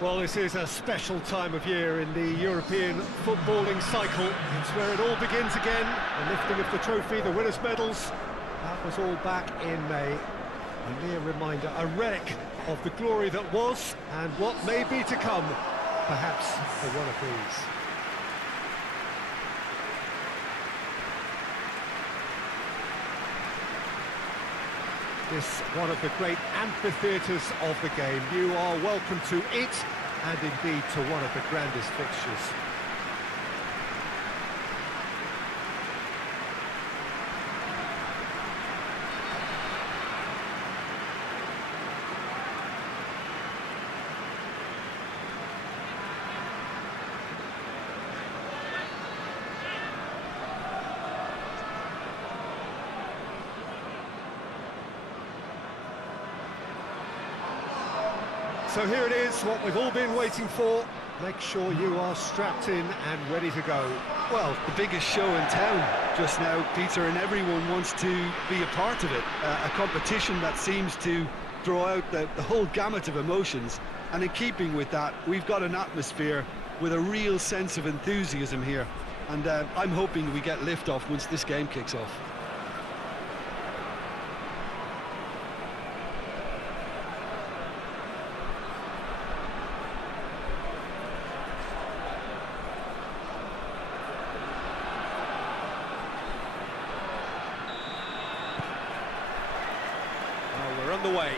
Well, this is a special time of year in the European footballing cycle. It's where it all begins again. The lifting of the trophy, the winners' medals. That was all back in May. A mere reminder, a relic of the glory that was and what may be to come, perhaps for one of these. This one of the great amphitheatres of the game. You are welcome to it, and indeed to one of the grandest fixtures. So here it is, what we've all been waiting for. Make sure you are strapped in and ready to go. Well, the biggest show in town just now, Peter, and everyone wants to be a part of it. A competition that seems to draw out the whole gamut of emotions. And in keeping with that, we've got an atmosphere with a real sense of enthusiasm here. And I'm hoping we get lift-off once this game kicks off. We're on the way.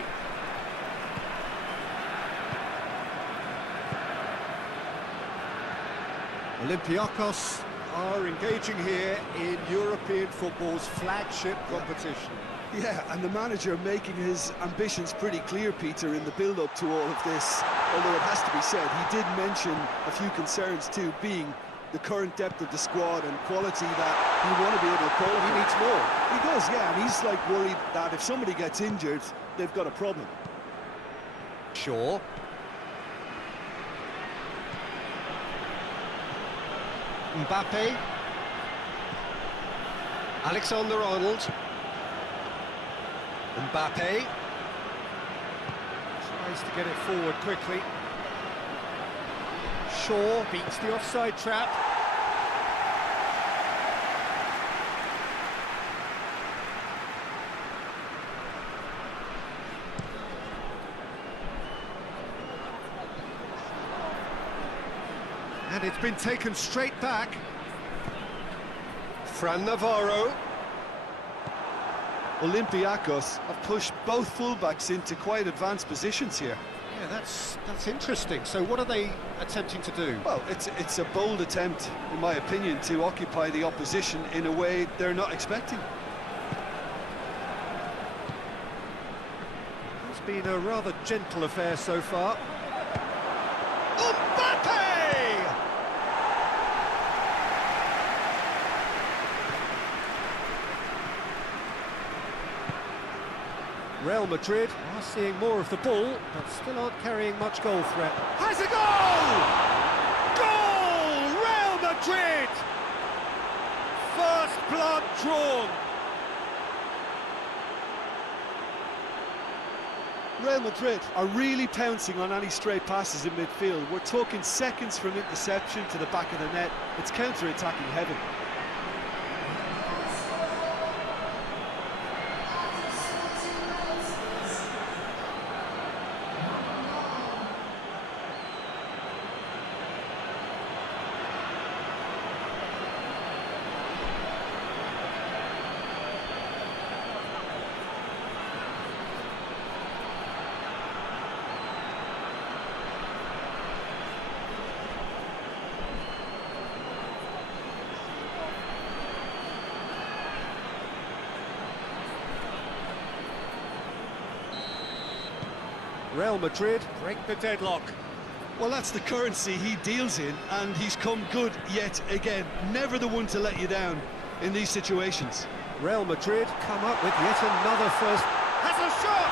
Olympiacos are engaging here in European football's flagship competition. Yeah, and the manager making his ambitions pretty clear, Peter, in the build-up to all of this. Although it has to be said, he did mention a few concerns too, being the current depth of the squad and quality that you want to be able to call it. He needs more. He does, yeah, and he's like worried that if somebody gets injured, they've got a problem. Sure. Mbappe. Alexander-Arnold. Mbappe. Tries to get it forward quickly. Shaw beats the offside trap. And it's been taken straight back. Fran Navarro. Olympiacos have pushed both fullbacks into quite advanced positions here. Yeah, that's interesting. So what are they attempting to do? Well, it's a bold attempt, in my opinion, to occupy the opposition in a way they're not expecting. It's been a rather gentle affair so far. Mbappe! Real Madrid are seeing more of the ball, but still aren't carrying much goal threat. Has a goal! Goal! Real Madrid! First blood drawn. Real Madrid are really pouncing on any stray passes in midfield. We're talking seconds from interception to the back of the net. It's counter-attacking heaven. Real Madrid break the deadlock. Well, that's the currency he deals in, and he's come good yet again. Never the one to let you down in these situations. Real Madrid come up with yet another first. Has a shot!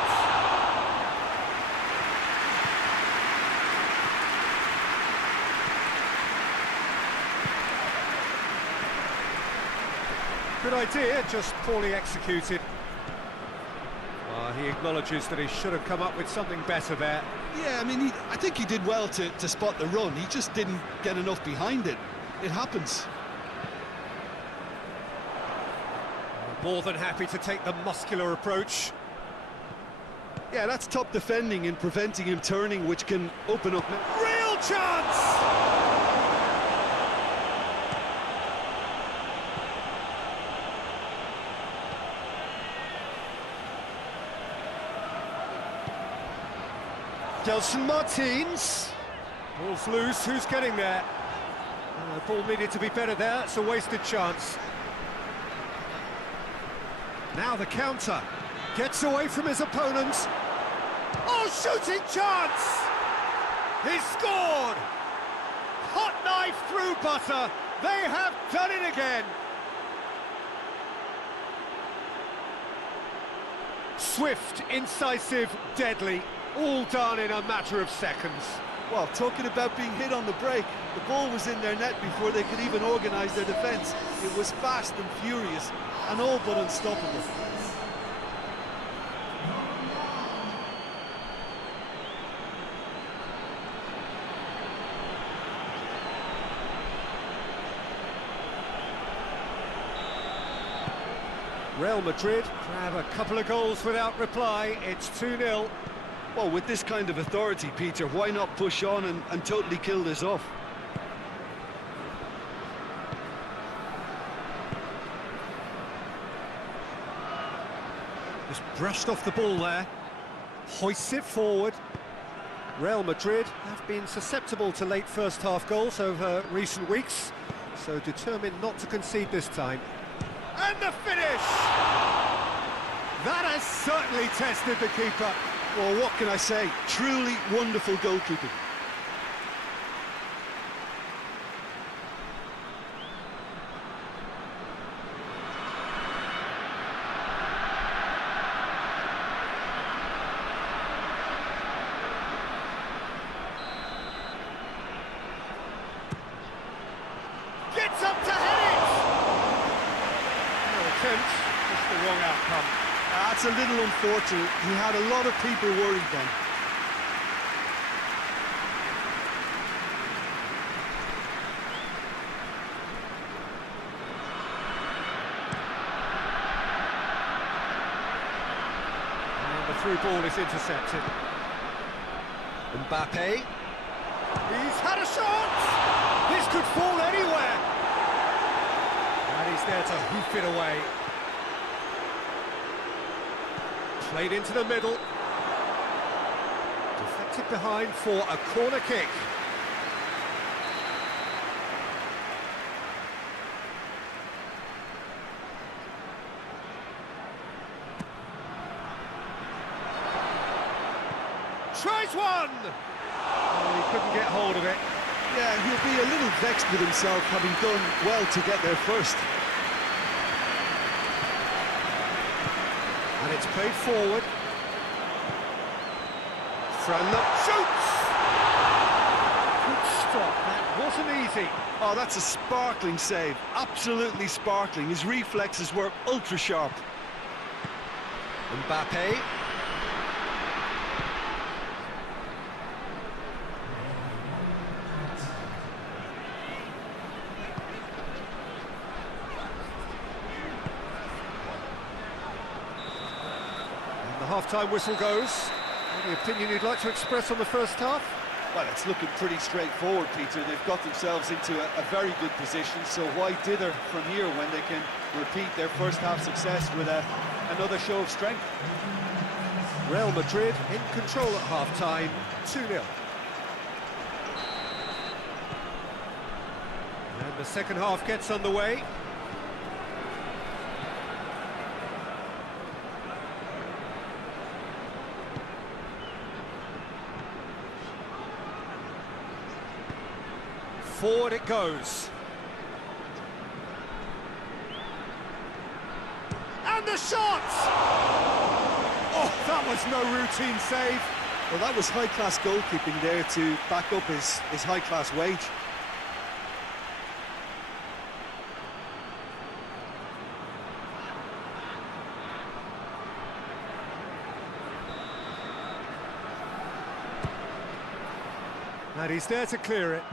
Good idea, just poorly executed. He acknowledges that he should have come up with something better there. Yeah, I mean, I think he did well to spot the run. He just didn't get enough behind it. It happens. More than happy to take the muscular approach. Yeah, that's top defending and preventing him turning, which can open up... Real chance! Gelson Martins. Ball's loose, who's getting there? The ball needed to be better there, it's a wasted chance. Now the counter. Gets away from his opponent. Oh, shooting chance! He's scored! Hot knife through butter. They have done it again. Swift, incisive, deadly. All done in a matter of seconds. Well, talking about being hit on the break, the ball was in their net before they could even organise their defence. It was fast and furious, and all but unstoppable. Real Madrid grab a couple of goals without reply. It's 2-0. Well, with this kind of authority, Peter, why not push on and totally kill this off? Just brushed off the ball there. Hoists it forward. Real Madrid have been susceptible to late first-half goals over recent weeks, so determined not to concede this time. And the finish! That has certainly tested the keeper. Well, what can I say? Truly wonderful goalkeeping. Gets up to head it! No attempt, just the wrong outcome. That's a little unfortunate. He had a lot of people worried then. And the through ball is intercepted. Mbappe. He's had a shot! This could fall anywhere! And he's there to hoof it away. Played into the middle. Deflected behind for a corner kick. Tries one! Oh, he couldn't get hold of it. Yeah, he'll be a little vexed with himself, having done well to get there first. And it's played forward. Franda shoots! Good stop, that wasn't easy. Oh, that's a sparkling save. Absolutely sparkling. His reflexes were ultra sharp. Mbappe. The half-time whistle goes. Any opinion you'd like to express on the first half? Well, it's looking pretty straightforward, Peter. They've got themselves into a very good position, so why dither from here when they can repeat their first half success with another show of strength? Real Madrid in control at half-time, 2-0. And the second half gets underway. Forward it goes. And the shot! Oh, that was no routine save. Well, that was high-class goalkeeping there to back up his high-class wage. And he's there to clear it.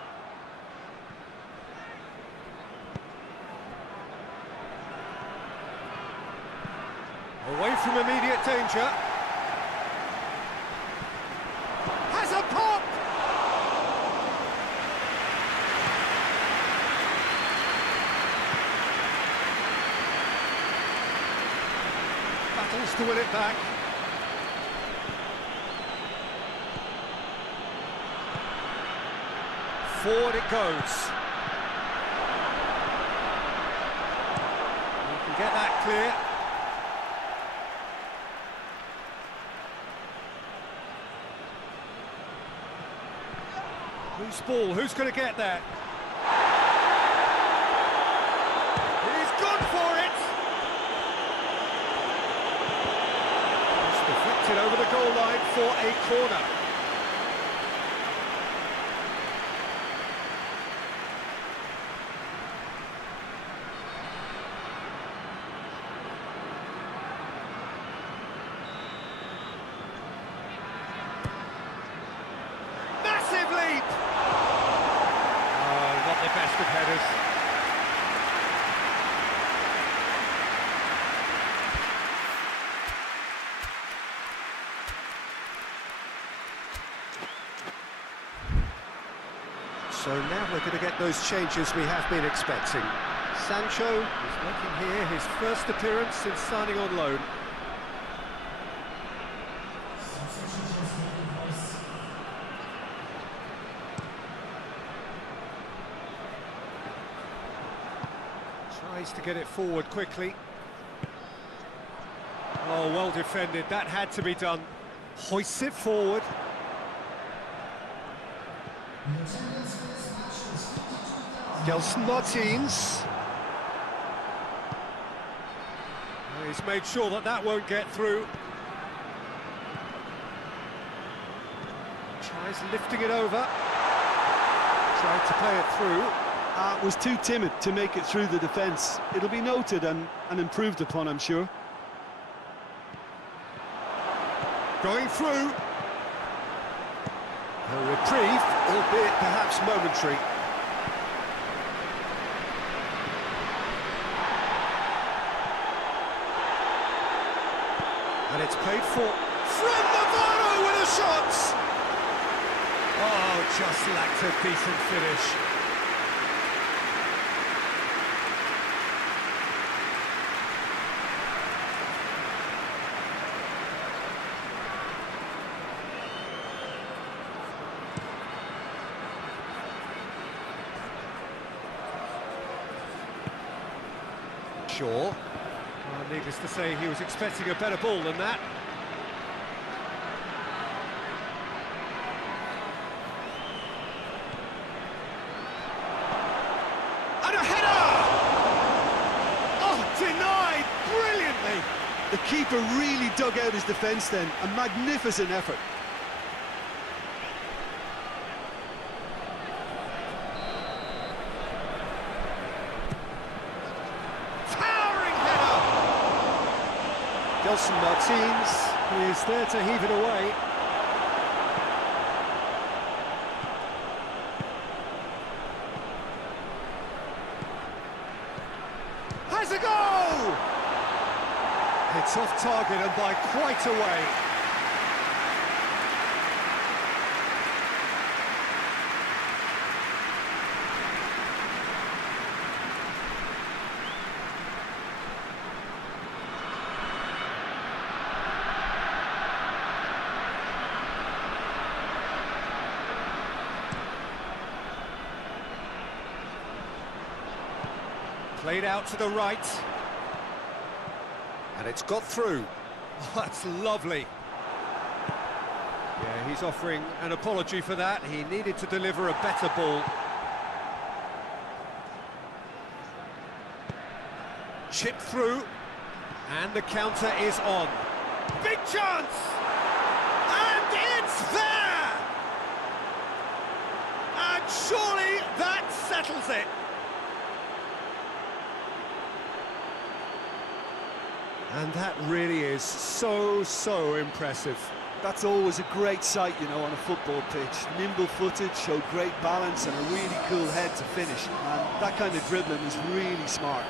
Away from immediate danger. Has a pop! Battles to win it back. Forward it goes. You can get that clear. Loose ball, who's going to get that? He's gone for it! It's deflected over the goal line for a corner. Massive leap! Not the best of headers. So now we're going to get those changes we have been expecting. Sancho is making here his first appearance since signing on loan. Tries to get it forward quickly. Oh, well defended, that had to be done. Hoists it forward. Gelson Martins. He's made sure that that won't get through. Tries lifting it over. Tried to play it through. Was too timid to make it through the defence. It'll be noted and improved upon, I'm sure. Going through. A reprieve, albeit perhaps momentary. And it's played for from Navarro with a shot! Oh, just lacked a decent finish. Sure. Well, needless to say, he was expecting a better ball than that. And a header! Oh, denied brilliantly! The keeper really dug out his defence then. A magnificent effort. Gelson Martins is there to heave it away. Has a goal! It's off target and by quite a way. Played out to the right. And it's got through. Oh, that's lovely. Yeah, he's offering an apology for that. He needed to deliver a better ball. Chip through. And the counter is on. Big chance! And it's there! And surely that settles it. And that really is so impressive. That's always a great sight, you know, on a football pitch. Nimble-footed, showed great balance and a really cool head to finish. And that kind of dribbling is really smart.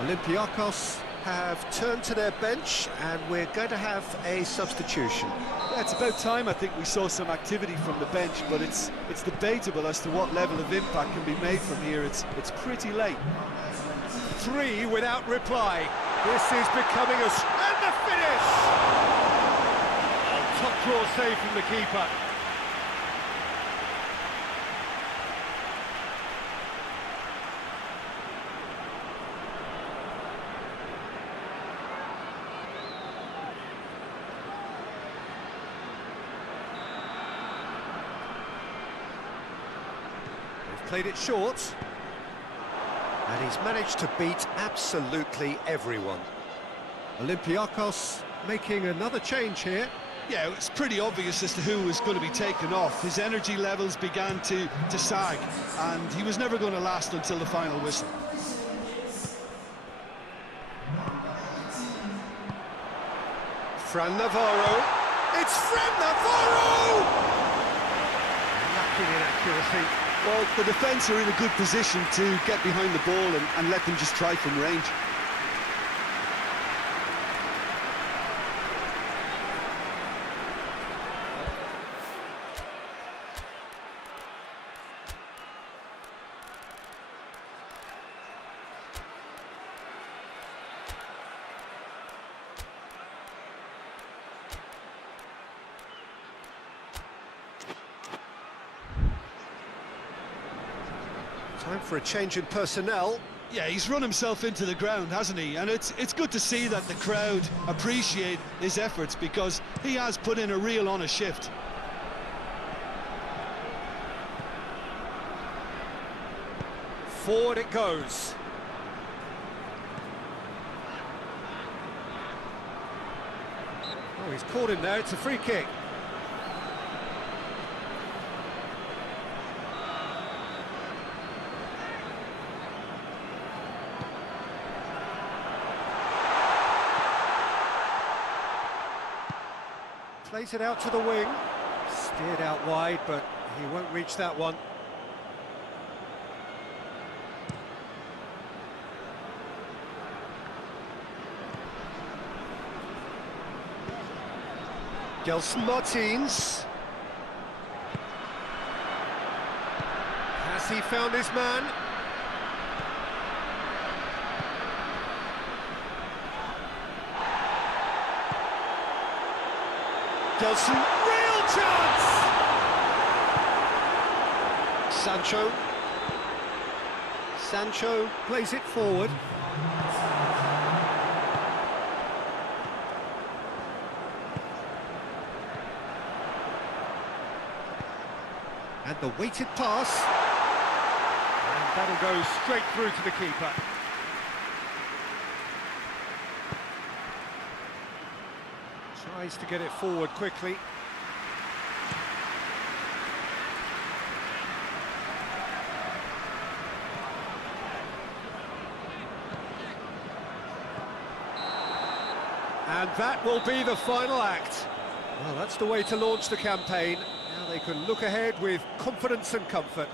Olympiacos have turned to their bench and we're going to have a substitution. Yeah, it's about time I think we saw some activity from the bench, but it's debatable as to what level of impact can be made from here. It's pretty late. 3 without reply. This is becoming a... and the finish! Oh, top draw save from the keeper. Played it short, and he's managed to beat absolutely everyone. Olympiacos making another change here. Yeah, it's pretty obvious as to who was going to be taken off. His energy levels began to sag, and he was never going to last until the final whistle. Fran Navarro. It's Fran Navarro! Lacking in accuracy. Well, the defence are in a good position to get behind the ball and let them just try from range. Time for a change in personnel. Yeah, he's run himself into the ground, hasn't he? And it's good to see that the crowd appreciate his efforts, because he has put in a real honest shift. Forward it goes. Oh, he's caught him there. It's a free kick. Plays it out to the wing, steered out wide, but he won't reach that one. Gelson Martins. Has he found his man? Gelson, real chance! Sancho plays it forward. And the weighted pass. And that'll go straight through to the keeper. Tries to get it forward quickly. And that will be the final act. Well, that's the way to launch the campaign. Now they can look ahead with confidence and comfort.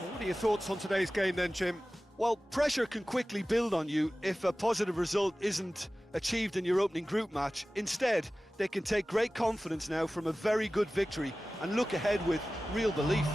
Well, what are your thoughts on today's game then, Jim? Well, pressure can quickly build on you if a positive result isn't achieved in your opening group match. Instead, they can take great confidence now from a very good victory and look ahead with real belief.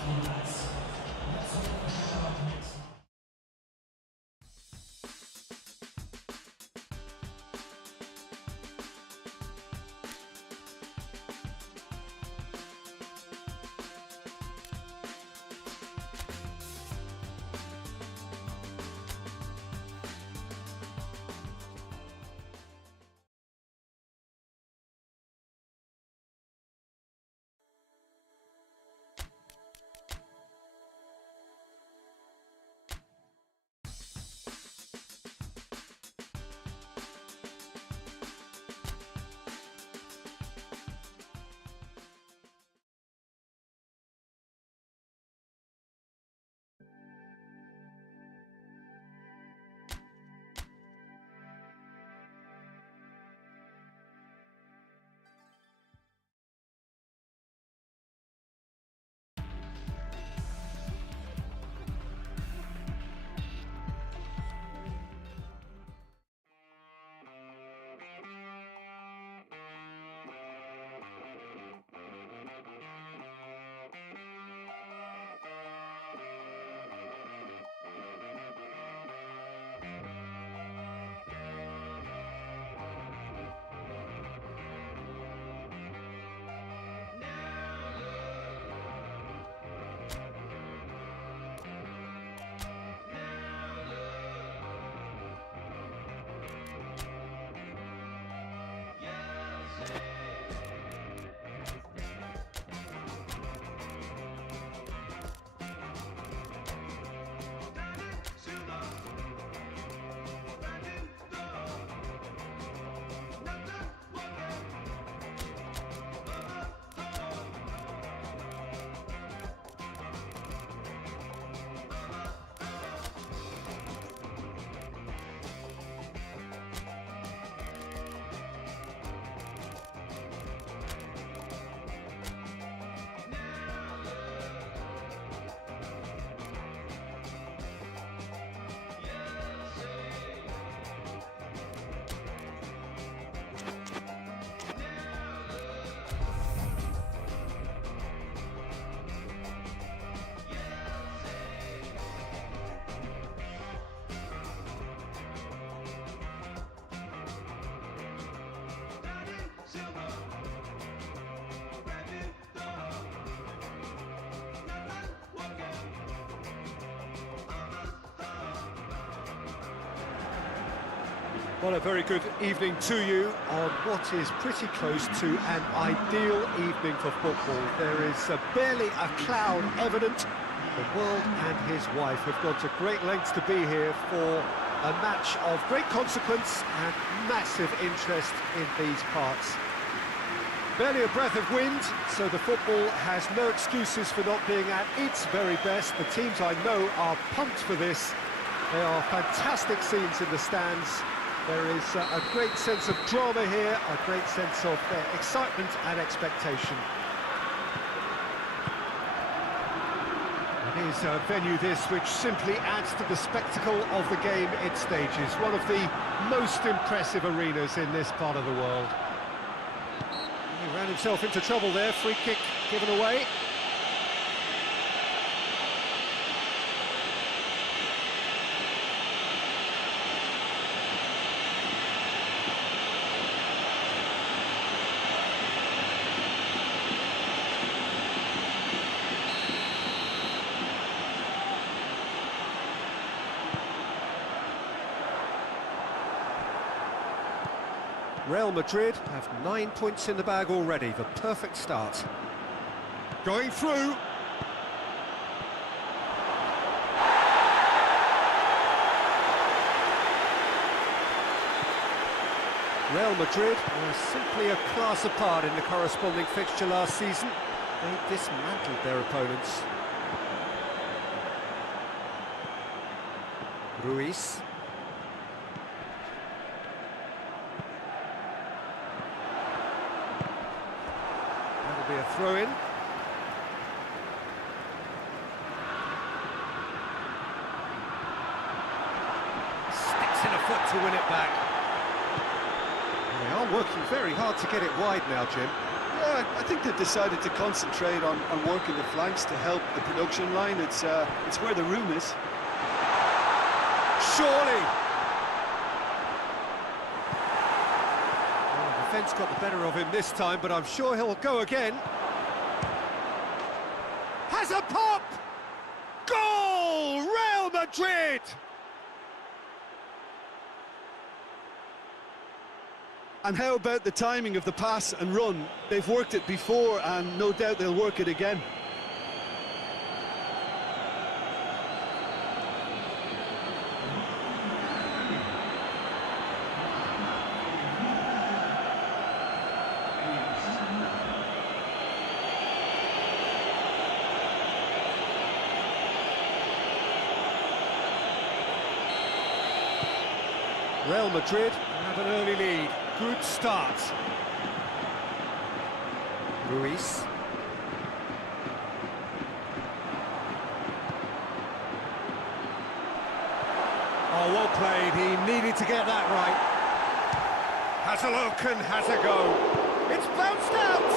Well, a very good evening to you on what is pretty close to an ideal evening for football. There is barely a cloud evident. The world and his wife have gone to great lengths to be here for a match of great consequence and massive interest in these parts. Barely a breath of wind, so the football has no excuses for not being at its very best. The teams I know are pumped for this. They are fantastic scenes in the stands. There is a great sense of drama here, a great sense of excitement and expectation. It is a venue this which simply adds to the spectacle of the game it stages. One of the most impressive arenas in this part of the world. He ran himself into trouble there, free kick given away. Real Madrid have 9 points in the bag already, the perfect start. Going through. Real Madrid were simply a class apart in the corresponding fixture last season. They dismantled their opponents. Ruiz. Be a throw-in. Sticks in a foot to win it back. They are working very hard to get it wide now, Jim. Yeah, I think they've decided to concentrate on working the flanks to help the production line. It's where the room is. Surely! Defence got the better of him this time, but I'm sure he'll go again. Has a pop! Goal! Real Madrid! And how about the timing of the pass and run? They've worked it before, and no doubt they'll work it again. Real Madrid have an early lead. Good start. Ruiz. Oh, well played. He needed to get that right. Has a look and has a go. It's bounced out!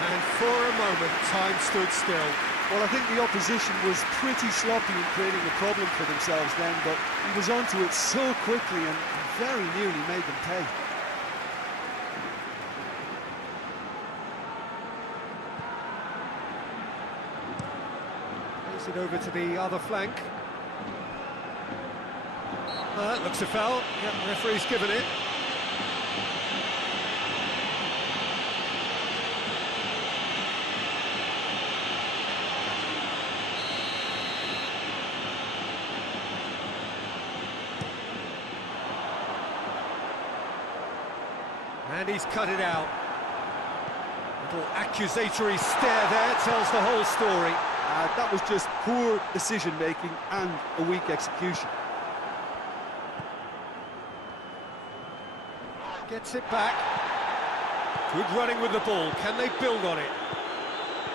And for a moment, time stood still. Well, I think the opposition was pretty sloppy in creating a problem for themselves then, but he was onto it so quickly and very nearly made them pay. Plays it over to the other flank. That looks a foul. Yep, referee's given it. And he's cut it out. Little accusatory stare there tells the whole story. That was just poor decision-making and a weak execution. Gets it back. Good running with the ball. Can they build on it?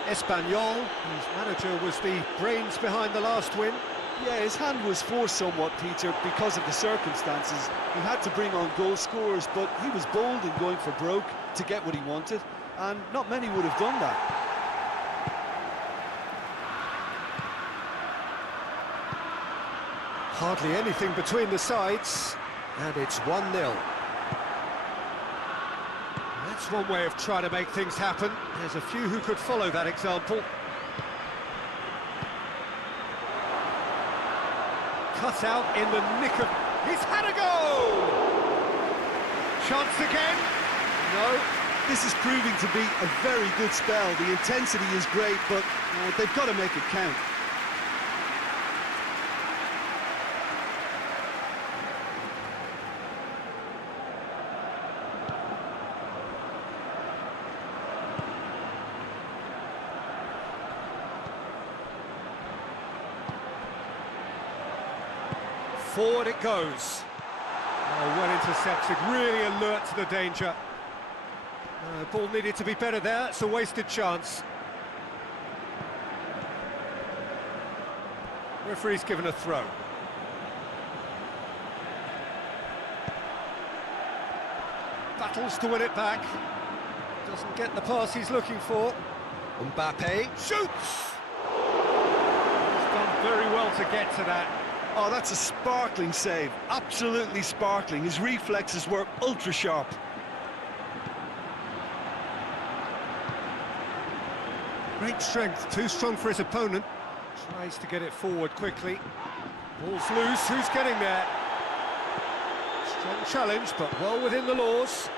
Espanyol, whose manager was the brains behind the last win. Yeah, his hand was forced somewhat, Peter, because of the circumstances. He had to bring on goal scorers, but he was bold in going for broke to get what he wanted, and not many would have done that. Hardly anything between the sides, and it's 1-0. That's one way of trying to make things happen. There's a few who could follow that example. Cut out in the nick of... He's had a go! Chance again? No. This is proving to be a very good spell. The intensity is great, but they've got to make it count. Forward it goes. Oh, well intercepted, really alert to the danger. The ball needed to be better there, it's a wasted chance. Referee's given a throw. Battles to win it back. Doesn't get the pass he's looking for. Mbappe shoots! He's done very well to get to that. Oh, that's a sparkling save. Absolutely sparkling. His reflexes were ultra sharp. Great strength, too strong for his opponent. Tries to get it forward quickly. Ball's loose, who's getting there? Strong challenge, but well within the laws.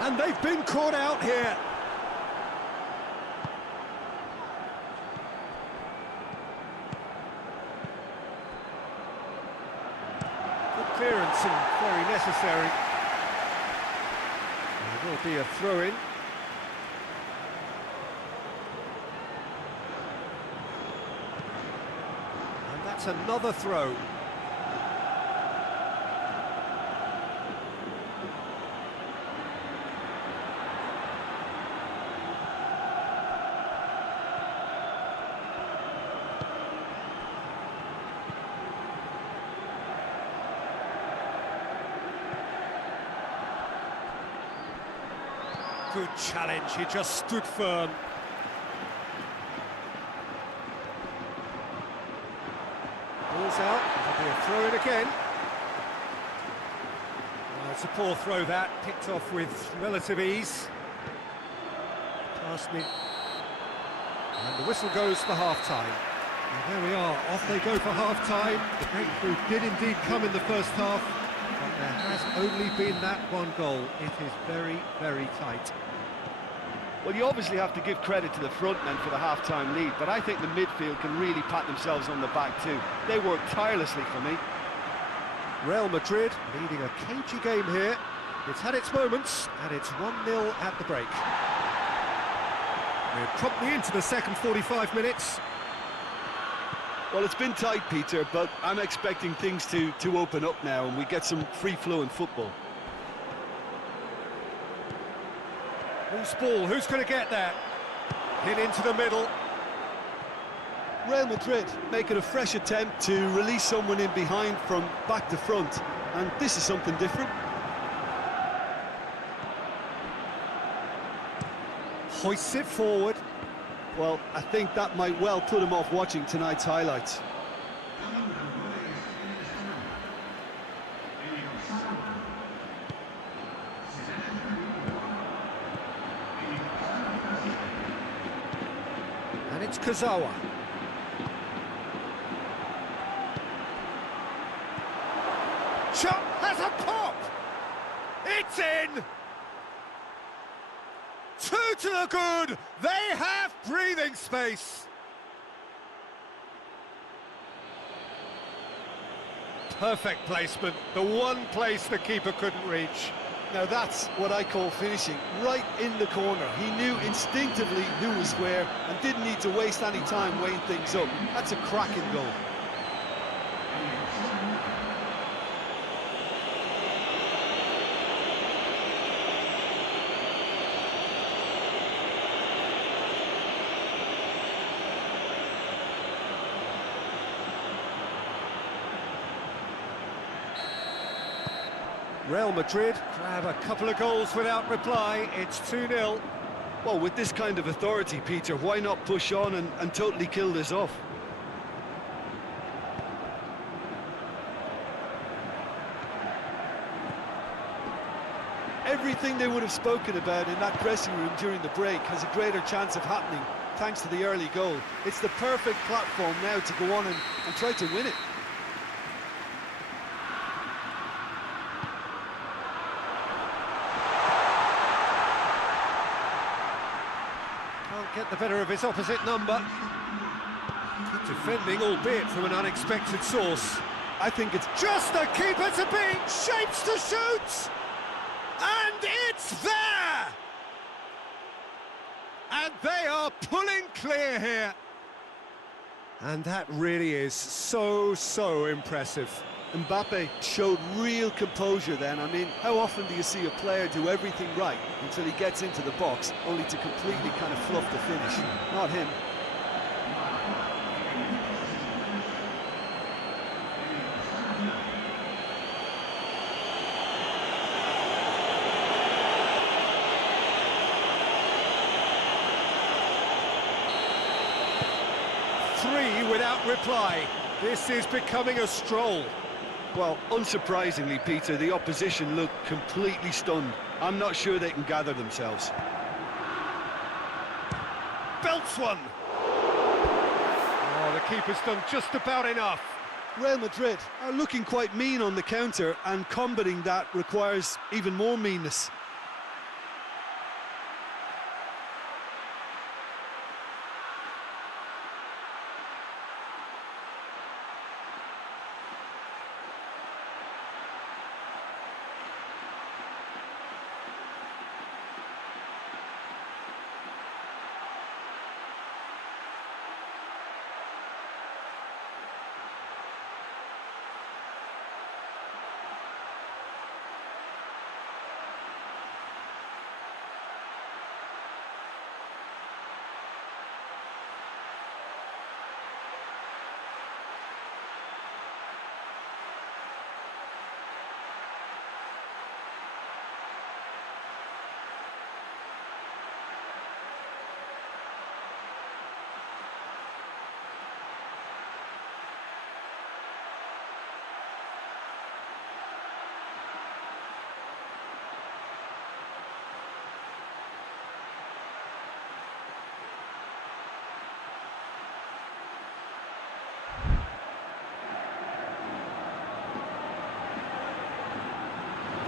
And they've been caught out here. Good clearance and very necessary. There will be a throw-in. And that's another throw. Good challenge, he just stood firm. Ball's out, there'll be a throw-in again. Oh, it's a poor throw that, picked off with relative ease. Pass me. And the whistle goes for half-time. And there we are, off they go for half-time. The breakthrough did indeed come in the first half, but there has only been that one goal. It is very, very tight. Well, you obviously have to give credit to the front men for the half-time lead, but I think the midfield can really pat themselves on the back too. They work tirelessly for me. Real Madrid leading a cagey game here. It's had its moments, and it's 1-0 at the break. We're promptly into the second 45 minutes. Well, it's been tight, Peter, but I'm expecting things to open up now and we get some free-flowing football. Loose ball, who's going to get that? Hit into the middle. Real Madrid making a fresh attempt to release someone in behind from back to front, and this is something different. Hoists it forward. Well, I think that might well put him off watching tonight's highlights. And it's Kazawa. Shot has a pop! It's in! Two to the good! They have breathing space! Perfect placement, the one place the keeper couldn't reach. Now that's what I call finishing, right in the corner. He knew instinctively who was where and didn't need to waste any time weighing things up. That's a cracking goal. Real Madrid grab a couple of goals without reply. It's 2-0. Well, with this kind of authority, Peter, why not push on and totally kill this off? Everything they would have spoken about in that dressing room during the break has a greater chance of happening thanks to the early goal. It's the perfect platform now to go on and try to win it. Can't get the better of his opposite number. Good defending, albeit from an unexpected source. I think it's Just the keeper to beat, shapes to shoot! And it's there! And they are pulling clear here. And that really is so impressive. Mbappe showed real composure then. I mean, how often do you see a player do everything right until he gets into the box, only to completely kind of fluff the finish? Not him. Three without reply. This is becoming a stroll. Well, unsurprisingly, Peter, the opposition look completely stunned. I'm not sure they can gather themselves. Belts one. Oh, the keeper's done just about enough. Real Madrid are looking quite mean on the counter, and combating that requires even more meanness.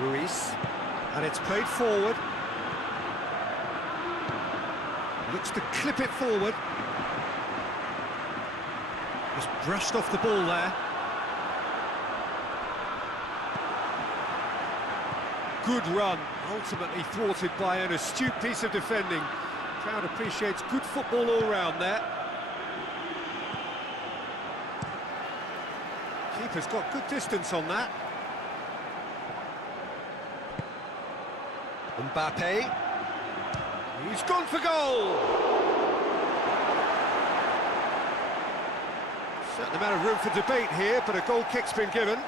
Ruiz, and it's played forward. Looks to clip it forward. Just brushed off the ball there. Good run, ultimately thwarted by an astute piece of defending. Crowd appreciates good football all round there. Keeper's got good distance on that. Mbappe, he's gone for goal! Certain amount of room for debate here, but a goal kick's been given.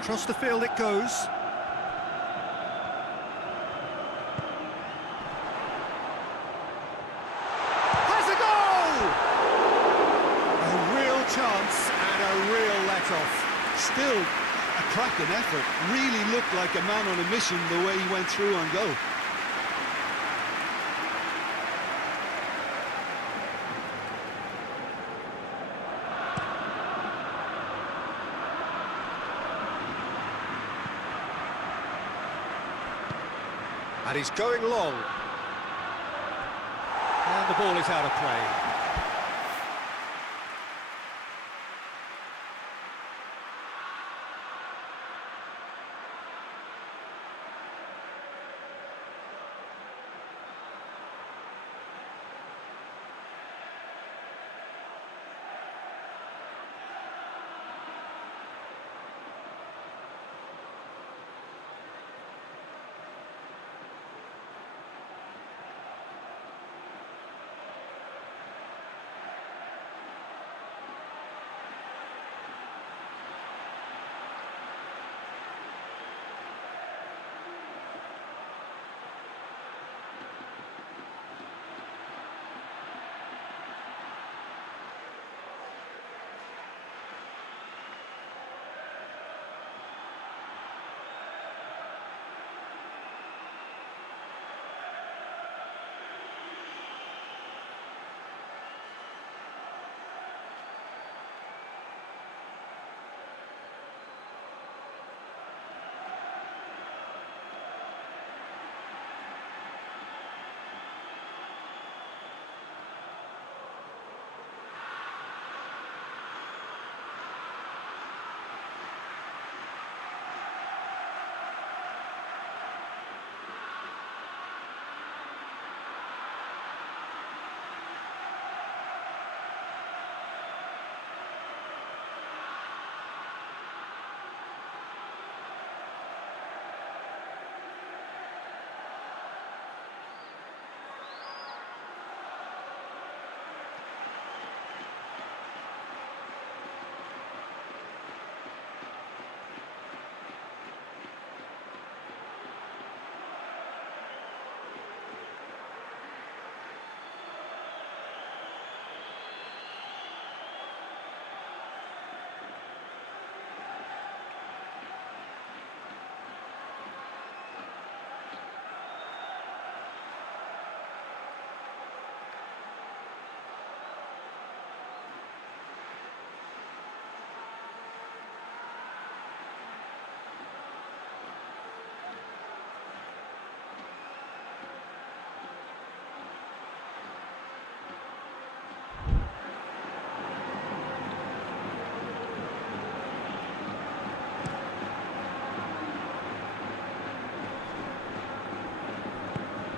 Across the field it goes. Chance and a real let-off. Still a cracking effort. Really looked like a man on a mission the way he went through on goal. And he's going long. And the ball is out of play.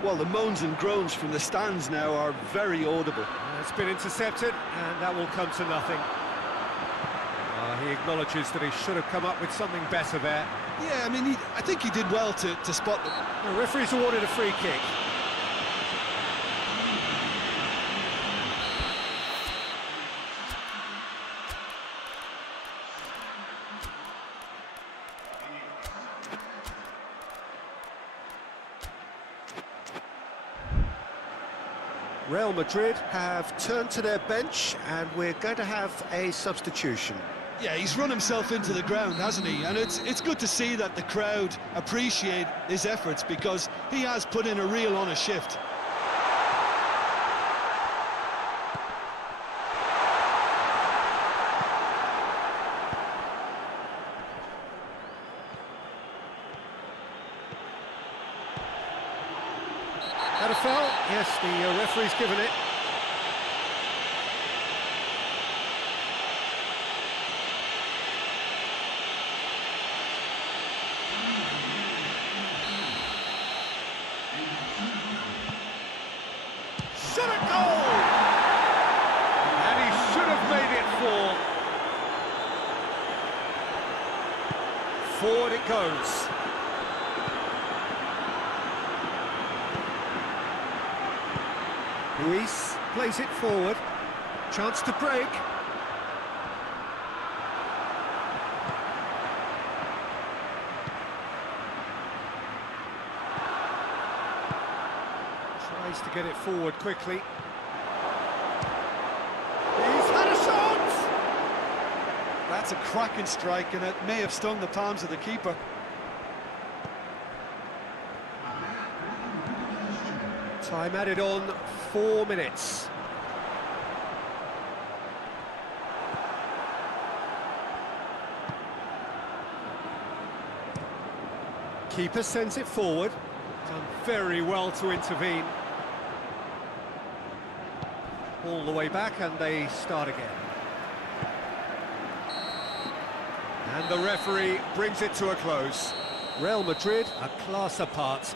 Well, the moans and groans from the stands now are very audible. It's been intercepted, and that will come to nothing. He acknowledges that he should have come up with something better there. Yeah, I mean, I think he did well to spot them. The referee's awarded a free kick. Real Madrid have turned to their bench, and we're going to have a substitution. Yeah, he's run himself into the ground, hasn't he? And it's good to see that the crowd appreciate his efforts, because he has put in a real honest shift. That a foul? Yes, the referee's given it. Shot at goal! And he should have made it four. Forward it goes. Luis plays it forward. Chance to break. Tries to get it forward quickly. He's had a shot! That's a cracking strike, and it may have stung the palms of the keeper. Time added on, 4 minutes. Keeper sends it forward. Done very well to intervene. All the way back, and they start again. And the referee brings it to a close. Real Madrid a class apart.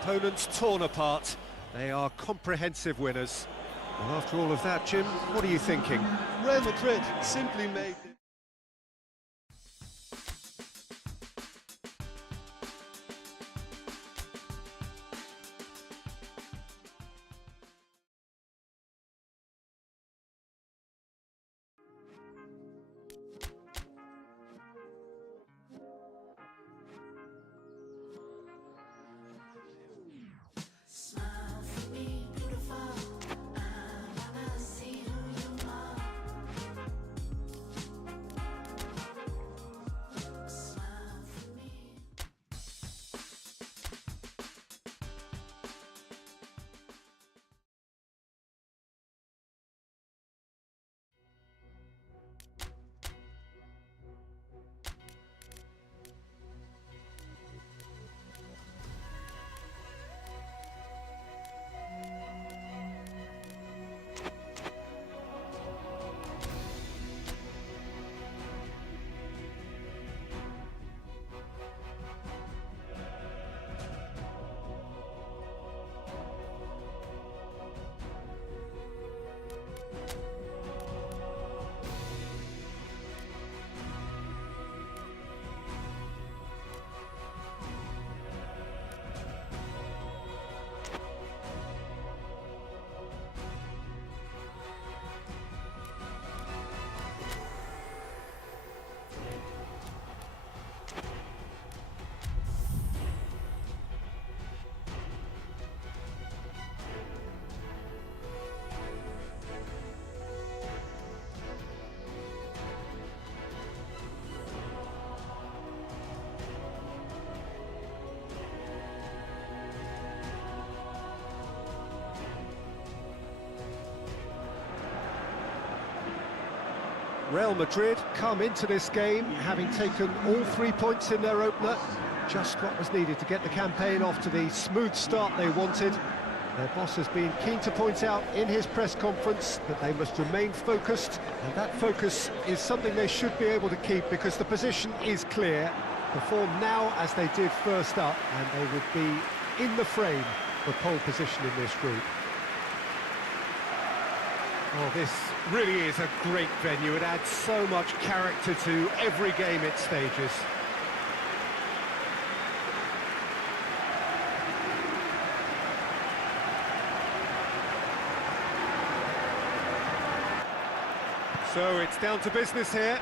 Opponents torn apart. They are comprehensive winners. And after all of that, Jim, what are you thinking? Real Madrid simply made... Real Madrid come into this game having taken all 3 points in their opener. Just what was needed to get the campaign off to the smooth start they wanted. Their boss has been keen to point out in his press conference that they must remain focused, and that focus is something they should be able to keep, because the position is clear. Perform now as they did first up, and they would be in the frame for pole position in this group. Oh, this really is a great venue. It adds so much character to every game it stages. So it's down to business here.